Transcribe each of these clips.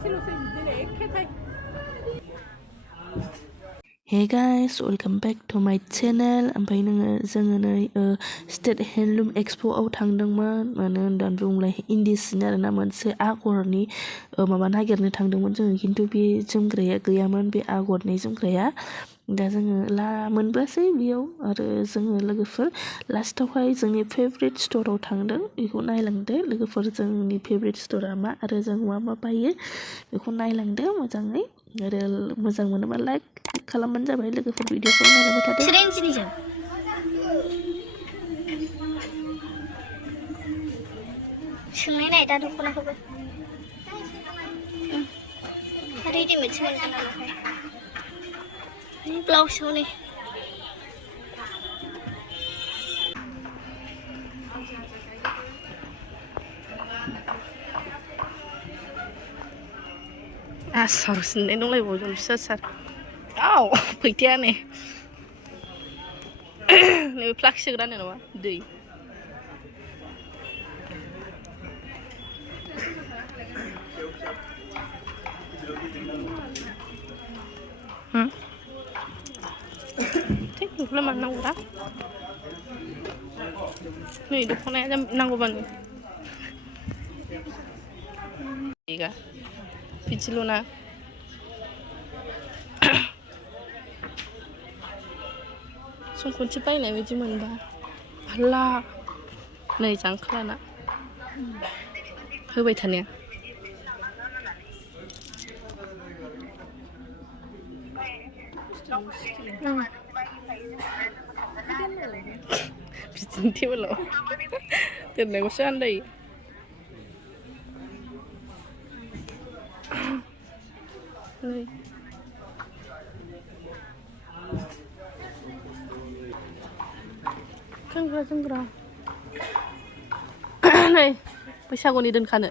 Hey guys, welcome back to my channel. ओमफ्राय जोङो नै स्टेट हेन्डलुम एक्सप'आव थांदोंमोन। मानो होनना बुङोब्ला इन्दि सिनि आरोना मोनसे आगरनि माबा नागिरनो थांदोंमोन जोङो, खिन्थु बे जोमग्राया गैयामोन, बे आगरनि जोमग्राया। दा जोङो मोनबोआसै बेयाव, आरो जोङो लोगोफोर लास्टावहाय जोंनि फेभरेट स्ट'राव थांदों। बेखौ नायलांदो लोगोफोर, जोंनि फेभरेट स्ट'रा मा आरो जों मा मा बायो बेखौ नायलांदो मोजाङै। आरो मोजां मोनोबा लाइक खालामबानो जाबाय लोगोफोर, भिडिअखौ नायलांबाय थादो। सोंनाय नाय दा दख'नाखौबो रेडिमेड सोंगोन नालाय ब्लाउसआव नै आसार सिननाय दंलायबावो जों फिसा सार। आव फैथाया नै नैबे प्लाग सोग्रानो नामा दै। थिग बेखौलाय मानो नांगौ दा? नै दख'नाया नांगौबानो बिदिल' ना। सम खनसे बायनाय बायदि मोनबा हाला नै जांख्लाना होबाय थानाया। बिदिनो टेबोलाव दोननायखौसो आन्दायो। नै जोमग्रा नै बैसागुनि दोनखानो।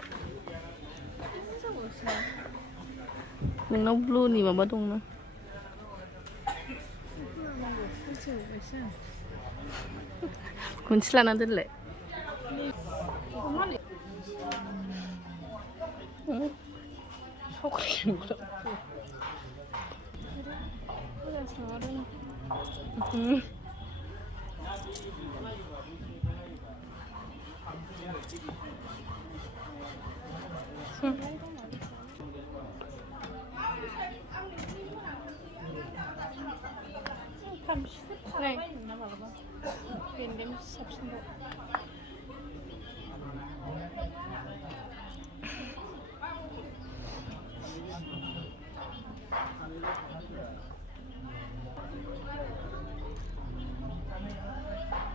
नोंनाव ब्लुनि माबा दंना? मोनसे लाना दोनलाय।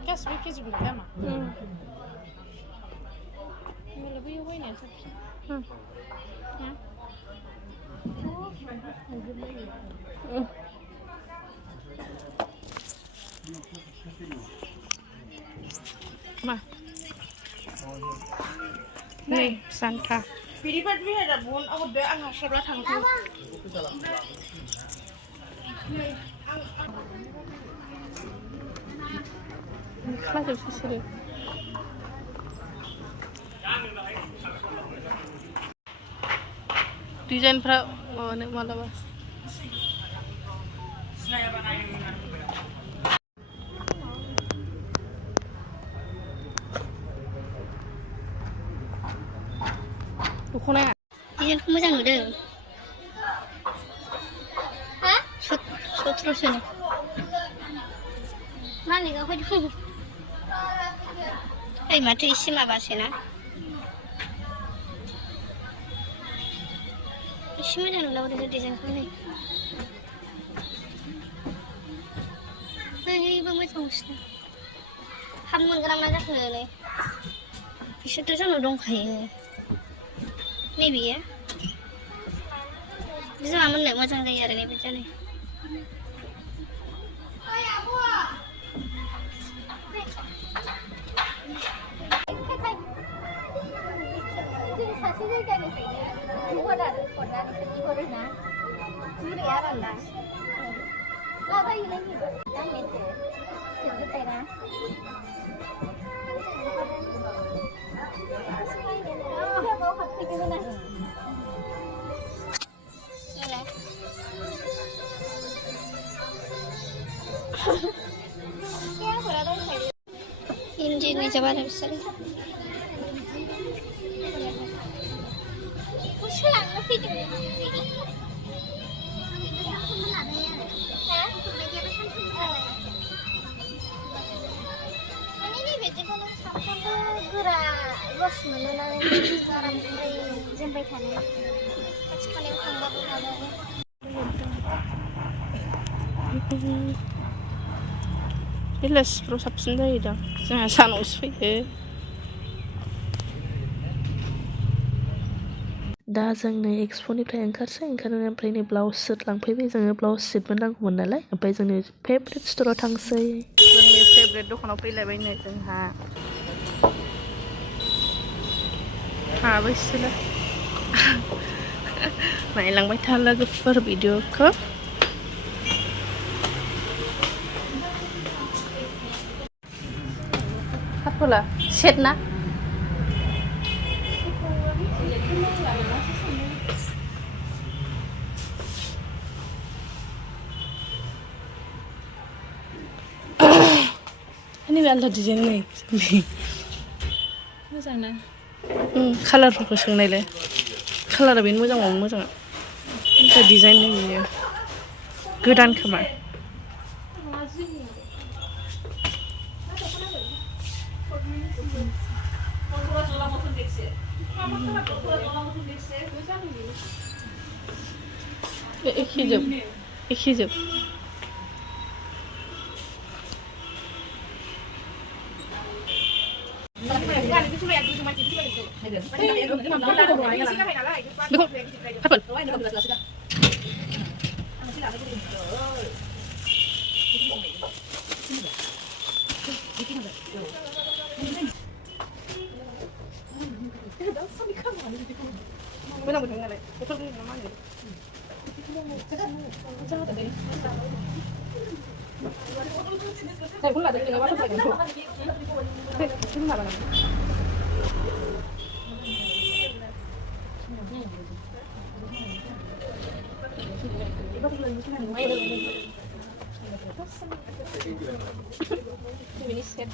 गासिबो केजिबो दामा? होमबालाय बैयाव बायनाया साबसिन। मा नै सान्था बिदिबाद बिहारा बन हरदो, आं हास्लाबला थांसै। खाजोबसै बिसोरो। डिजाइनफ्रा माबानो मालाबा दख'नाया डिजाइनखौ मोजां नुदों। हा 1700 मालिकआ फैदों। ओइ माथो एसे माबासोना, एसे मोजां नुलाबोदों डिजाइनखौ। नै बैबो मोजां नुसिनो। हाब मोनगोन ना जाखो नै बिसोरथ' जोंनाव दंखायो। नैबेयो जोंहा मोननो मोजां जायो आरो नैबे जानो। जों सासे जायगानिफ्रायनो हरनानै बिहरोना जुराया आरामना लाजायोलाय बेबो गांनैसो जोबजोब्बायना। हाबफैदोंमोन आं Injilnya coba ada bisa deh. Usulan lebih dari ini. Ini beda kalau sampai gerak los mengenai sekarang sampai sana. Sekali tambah kabarnya. Jelas terus apa sendiri dah. Jangan sana usai. दा जों नै एक्सप'निफ्राय ओंखारसै ओंखारनानै ओमफ्राय नै ब्लाउस सेट लांफैबाय जोङो blouse सेटबो नांगौमोन नालाय ओमफ्राय जोंनि फेभरेट स्ट'राव थांसै जोंनि फेभरेट दखानाव फैलायबाय नै जोंहा हाबैसैला नायलांबाय था लोगोफोर भिडिअखौ हाफुला सेट ना ini आलदा डिजाइन नै मोजां ना कालारफोरखौ सोंनायलाय कालारा बेनो मोजांबावो मोजाङा आलदा डिजाइन नै बियो गोदान खोमा एखे जोब ini set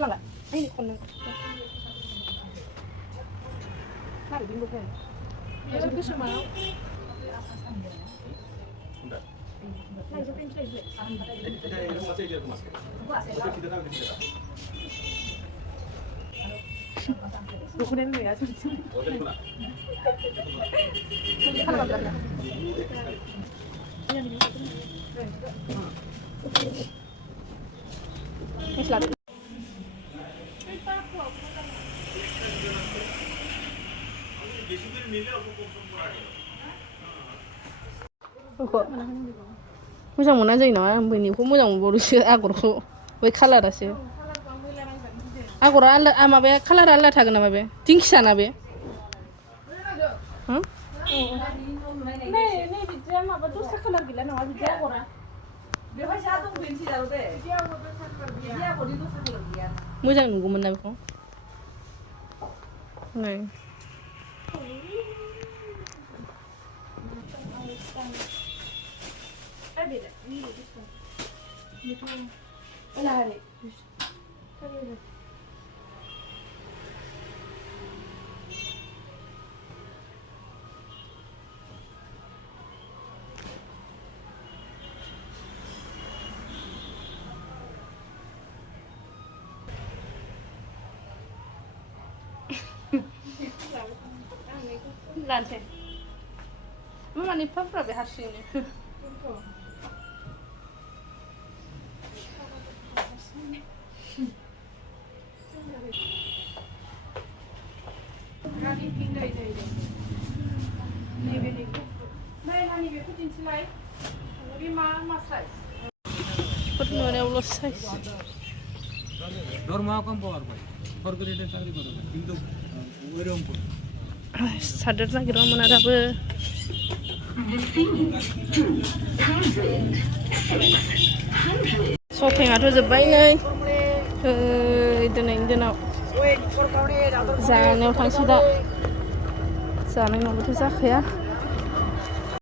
lah nggak? Ini kon nah lebih bukan ya itu semua dokumen ya मोजां मोना जायो नामा बेनिखौ मोजां मोनबावोसो आगरखौ बै कालारासो आगरा आलदा माबाया कालारा आलदा थागोन नामा बे दिंखिया ना बे बिदिया माबा दस्रा कालार गैला नामा बिदि आगरा मोजां नुगौमोन ना बेखौ नै Lantai. Mama ni papa be harsini. Kali tinggal ini. Ni be ni. Ni be kucing selai. Lebih mas size. Pernah ni ulos size. Normal kan power boy. Korporated sari koro. Hindu. Uram ko. Sadar lagi orang mana ada apa? शपिंआथ' जोब्बाय नै दिनैनि दिनाव जानायाव थांसै दा जानाय नङाबाथ' जाखाया